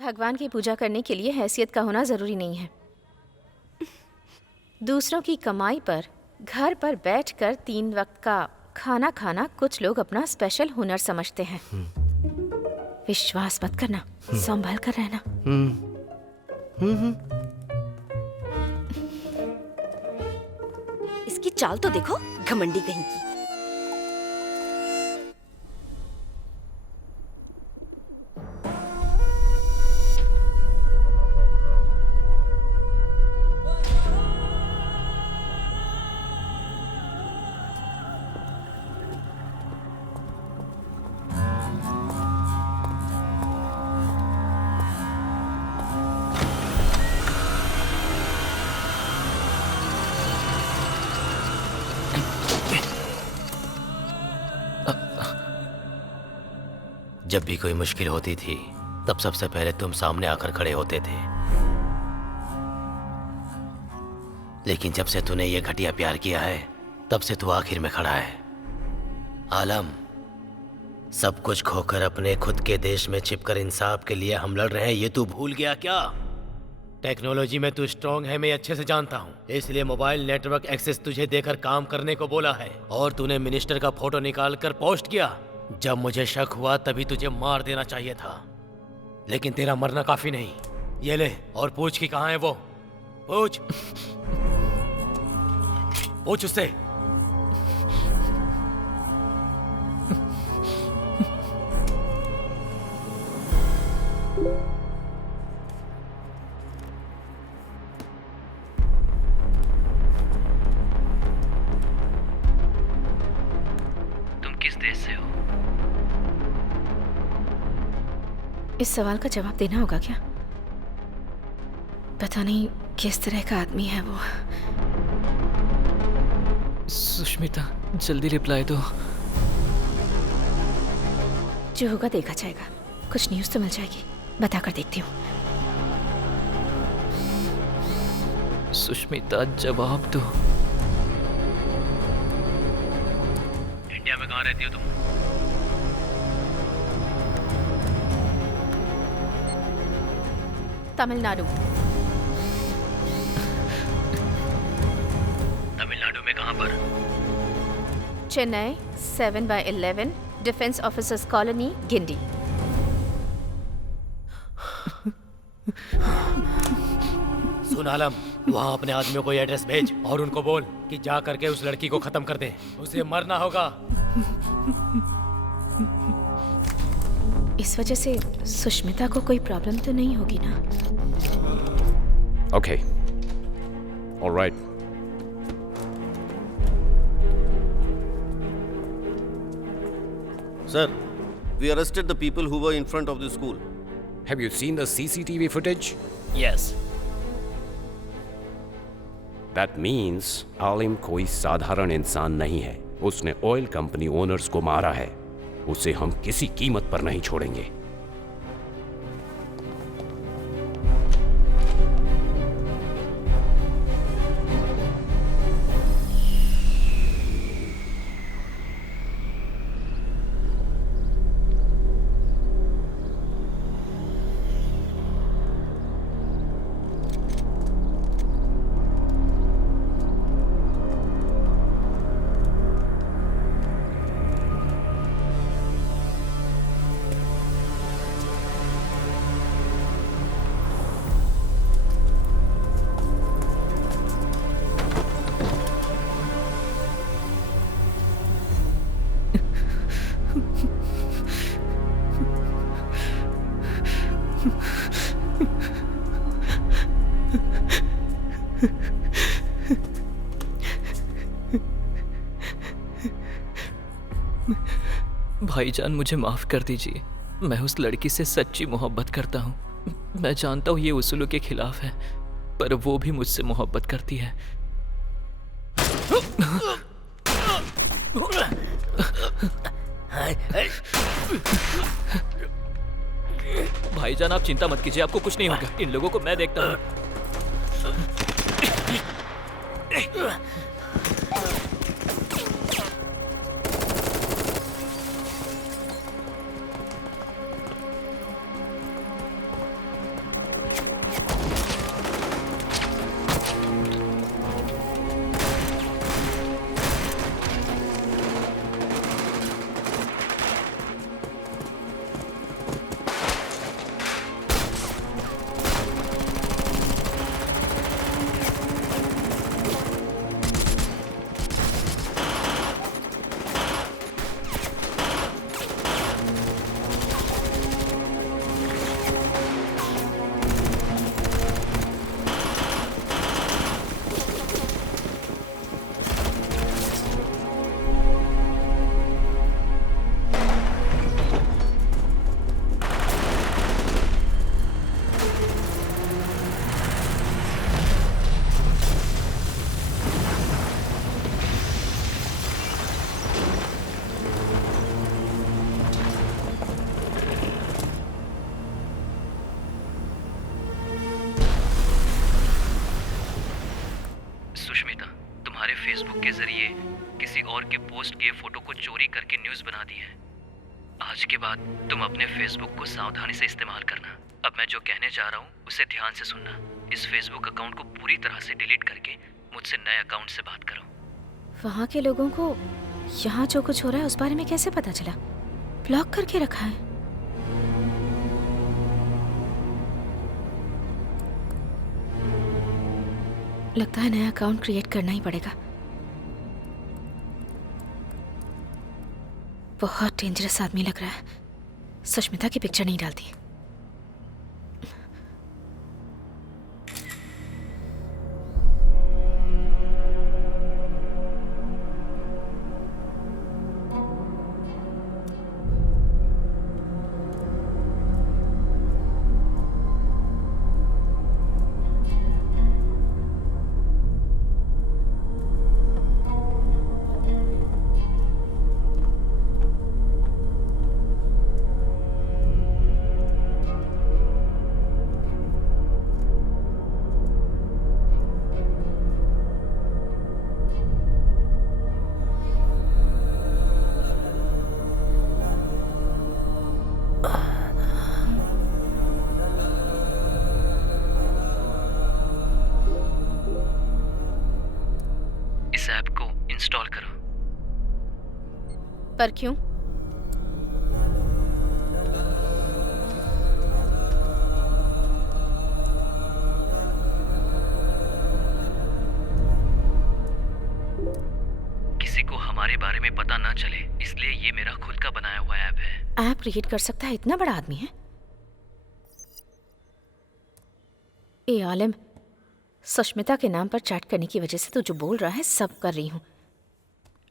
भगवान की पूजा करने के लिए हैसियत का होना जरूरी नहीं है। दूसरों की कमाई पर घर पर बैठकर 3 वक्त का खाना खाना कुछ लोग अपना स्पेशल हुनर समझते हैं। विश्वास मत करना, संभल कर रहना। इसकी चाल तो देखो, घमंडी कहीं की। जब भी कोई मुश्किल होती थी तब सबसे पहले तुम सामने आकर खड़े होते थे, लेकिन जब से तूने ये घटिया प्यार किया है तब से तू आखिर में खड़ा है। आलम, सब कुछ खोकर अपने खुद के देश में छिपकर इंसाफ के लिए हम लड़ रहे हैं, ये तू भूल गया क्या? टेक्नोलॉजी में तू स्ट्रांग है, मैं अच्छे से जानता हूँ, इसलिए मोबाइल नेटवर्क एक्सेस तुझे देकर काम करने को बोला है। और तूने मिनिस्टर का फोटो निकाल कर पोस्ट किया। जब मुझे शक हुआ तभी तुझे मार देना चाहिए था, लेकिन तेरा मरना काफी नहीं। ये ले और पूछ कि कहाँ है वो। पूछ पूछ उससे। तुम किस देश से हो? इस सवाल का जवाब देना होगा क्या? पता नहीं किस तरह का आदमी है वो। सुष्मिता, जल्दी रिप्लाई दो। जो होगा देखा जाएगा। कुछ न्यूज़ तो मिल जाएगी, बताकर देखती हूँ। सुष्मिता, जवाब दो। इंडिया में कहाँ रहती हो तुम? तमिलनाडु। तमिलनाडु में कहाँ पर? Chennai 7/11 defence officers colony, Guindy. सुन आलम, वहाँ अपने आदमियों को ये एड्रेस भेज और उनको बोल कि जा करके उस लड़की को खत्म कर दे, उसे मरना होगा। इस वजह से सुष्मिता को कोई प्रॉब्लम तो नहीं होगी ना? Okay. All right. Sir, we arrested the people who were in front of the school. Have you seen the CCTV footage? Yes. That means आलिम कोई साधारण इंसान नहीं है। उसने ऑयल कंपनी ओनर्स को मारा है। उसे हम किसी कीमत पर नहीं छोड़ेंगे। भाईजान, मुझे माफ कर दीजिए। मैं उस लड़की से सच्ची मोहब्बत करता हूँ। मैं जानता हूँ ये उसूलों के खिलाफ है, पर वो भी मुझसे मोहब्बत करती है। भाईजान, आप चिंता मत कीजिए, आपको कुछ नहीं होगा। इन लोगों को मैं देखता हूँ। पोस्ट किए फोटो को चोरी करके न्यूज़ बना दी है। आज के बाद तुम अपने फेसबुक को सावधानी से इस्तेमाल करना। अब मैं जो कहने जा रहा हूँ उसे ध्यान से सुनना। इस फेसबुक अकाउंट को पूरी तरह से डिलीट करके मुझसे नए अकाउंट से बात करो। वहाँ के लोगों को यहाँ जो कुछ हो रहा है उस बारे में कैसे पता चला? ब्लॉक करके रखा है। लगता है नया अकाउंट क्रिएट करना ही पड़ेगा। बहुत डेंजरस आदमी लग रहा है। सुष्मिता की पिक्चर नहीं डालती। इस ऐप को इंस्टॉल करो। पर क्यों? किसी को हमारे बारे में पता ना चले, इसलिए ये मेरा खुद का बनाया हुआ ऐप है। ऐप क्रिएट कर सकता है? इतना बड़ा आदमी है। ए आलिम, सुष्मिता के नाम पर चैट करने की वजह से तू जो बोल रहा है सब कर रही हूँ।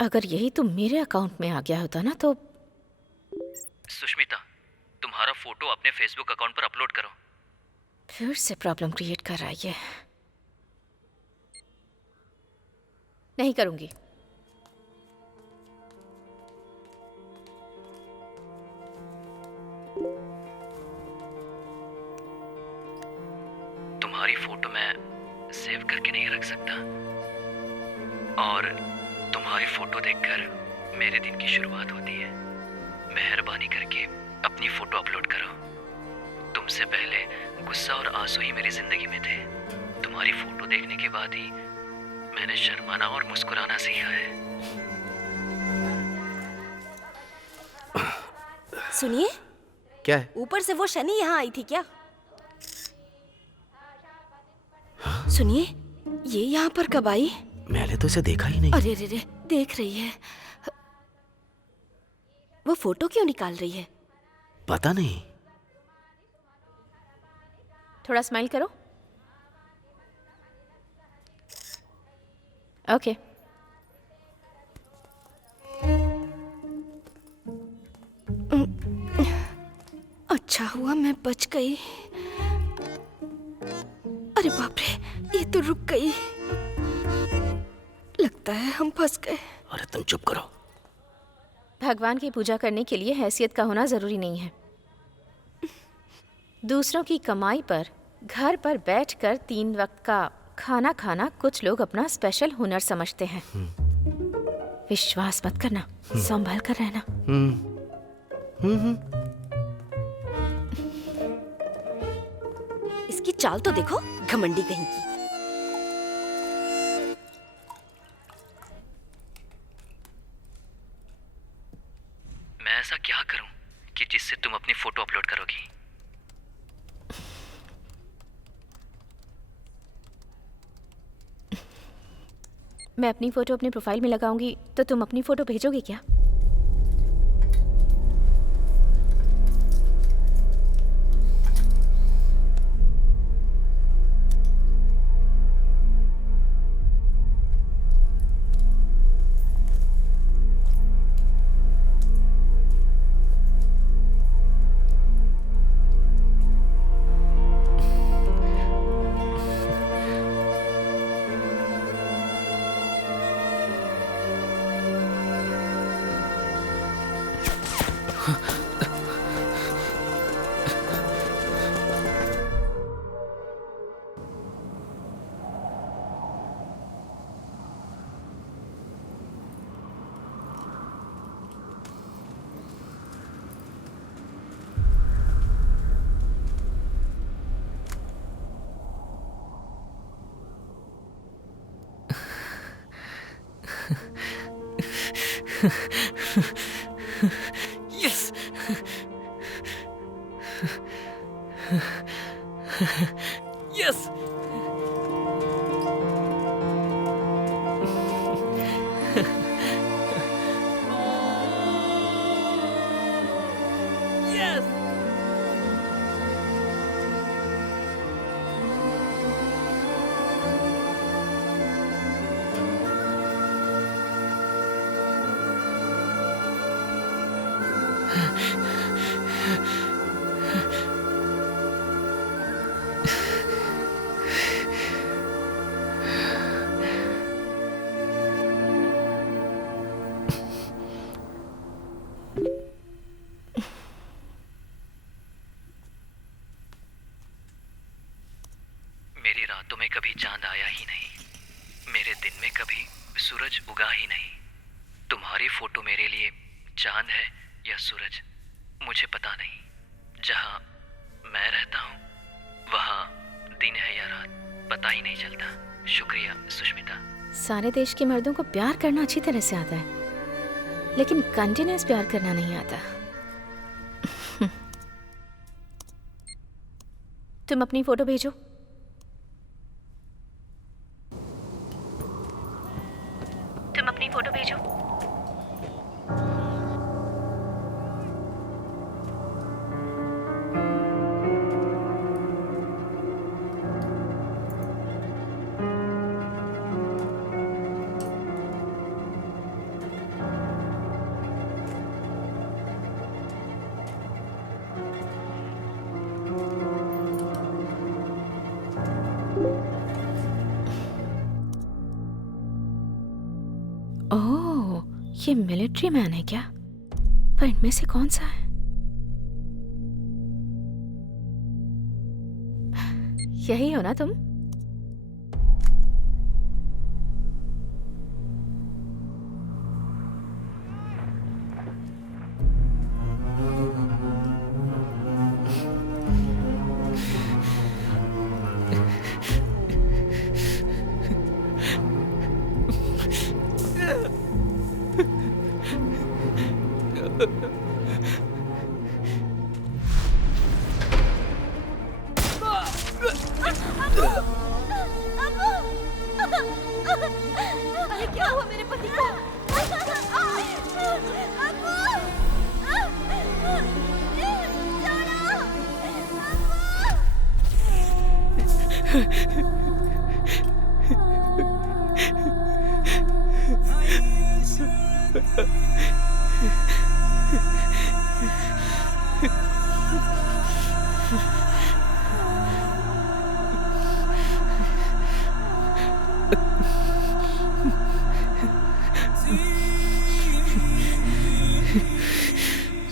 अगर यही तो मेरे अकाउंट में आ गया होता ना तो। सुष्मिता, तुम्हारा फोटो अपने फेसबुक अकाउंट पर अपलोड करो। फिर से प्रॉब्लम क्रिएट कर रहा है ये। नहीं करूंगी। तुम्हारी फोटो मैं सेव करके नहीं रख सकता, और तुम्हारी फोटो देखकर मेरे दिन की शुरुआत होती है। मेहरबानी करके अपनी फोटो अपलोड करो। तुमसे पहले गुस्सा और आंसू ही मेरी जिंदगी में थे। तुम्हारी फोटो देखने के बाद ही मैंने शर्माना और मुस्कुराना सीखा है। सुनिए, क्या है? ऊपर से वो शनि यहाँ आई थी क्या? सुनिए, ये यहाँ पर कब आई? मैंने तो इसे देखा ही नहीं। अरे रे रे, देख रही है। वो फोटो क्यों निकाल रही है? पता नहीं। थोड़ा स्माइल करो। ओके। अच्छा हुआ मैं बच गई। अरे बाप रे, ये तो रुक गई। लगता है हम फंस गए। अरे तुम चुप करो। भगवान की पूजा करने के लिए हैसियत का होना जरूरी नहीं है। दूसरों की कमाई पर घर पर बैठकर 3 वक्त का खाना खाना कुछ लोग अपना स्पेशल हुनर समझते हैं। विश्वास मत करना, संभल कर रहना। इसकी चाल तो देखो, घमंडी कहीं की। मैं ऐसा क्या करूं कि जिससे तुम अपनी फोटो अपलोड करोगी? मैं अपनी फोटो अपने प्रोफाइल में लगाऊंगी तो तुम अपनी फोटो भेजोगे क्या? यस। यस। यस। मेरी रातों में कभी चांद आया ही नहीं, मेरे दिन में कभी सूरज उगा ही नहीं। तुम्हारी फोटो मेरे लिए चांद है या सूरज मुझे पता नहीं। जहाँ मैं रहता हूँ वहाँ दिन है या रात पता ही नहीं चलता। शुक्रिया सुष्मिता। सारे देश के मर्दों को प्यार करना अच्छी तरह से आता है, लेकिन कंटिन्यूअस प्यार करना नहीं आता। तुम अपनी फोटो भेजो। तुम अपनी फोटो भेजो। ओह, ये मिलिट्री मैन है क्या? पर इनमें से कौन सा है? यही हो ना तुम? क्या हुआ मेरे पति को?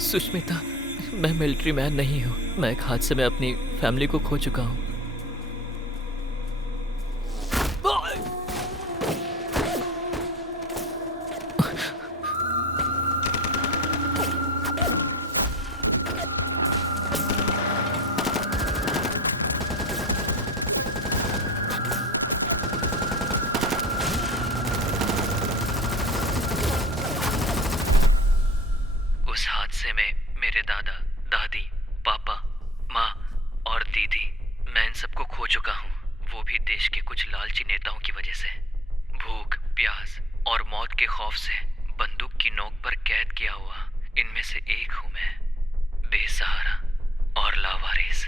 सुष्मिता, मैं मिलिट्री मैन नहीं हूँ। मैं एक हादसे में अपनी फैमिली को खो चुका हूँ। उस हादसे में मेरे दादा, दादी, पापा, माँ और दीदी, मैं इन सबको खो चुका हूँ। वो भी देश के कुछ लालची नेताओं की वजह से। भूख, प्यास और मौत के खौफ से बंदूक की नोक पर कैद किया हुआ इनमें से एक हूँ मैं, बेसहारा और लावारिस।